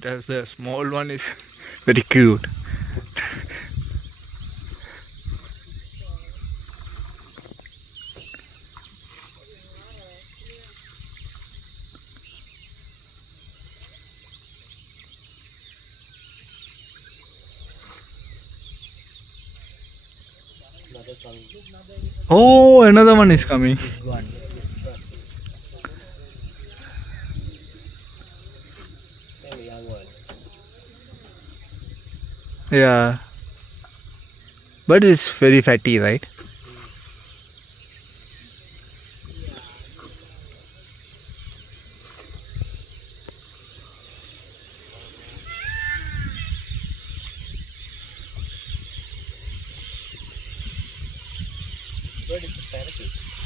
The small one is very cute. Oh, another one is coming. Yeah, but it's very fatty, right?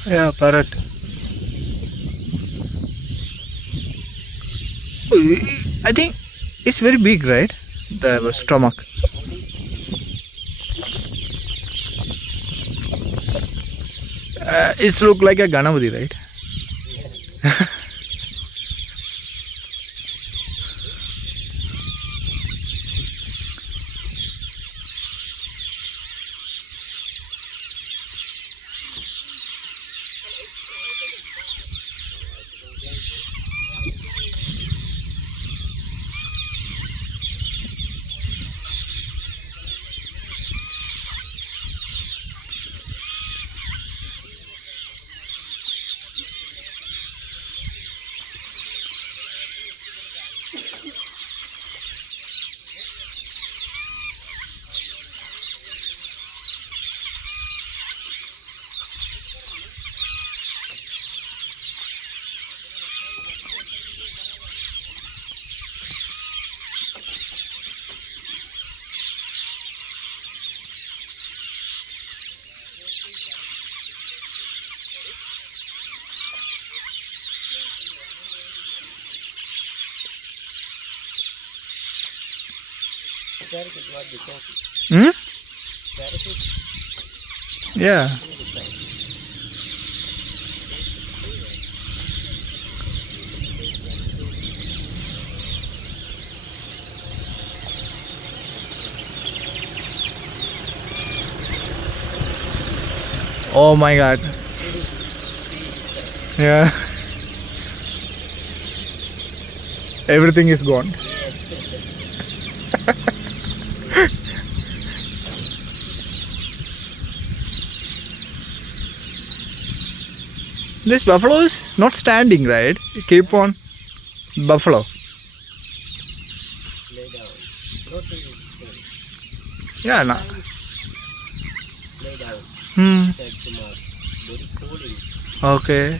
Yeah, parrot. Oh, I think it's very big, right? The stomach. It's look like a Ganapati, right? Hmm? Yeah. Oh my god. Yeah. Everything is gone. This buffalo is not standing, right? Keep on. Buffalo. Yeah, no. Hmm. Okay.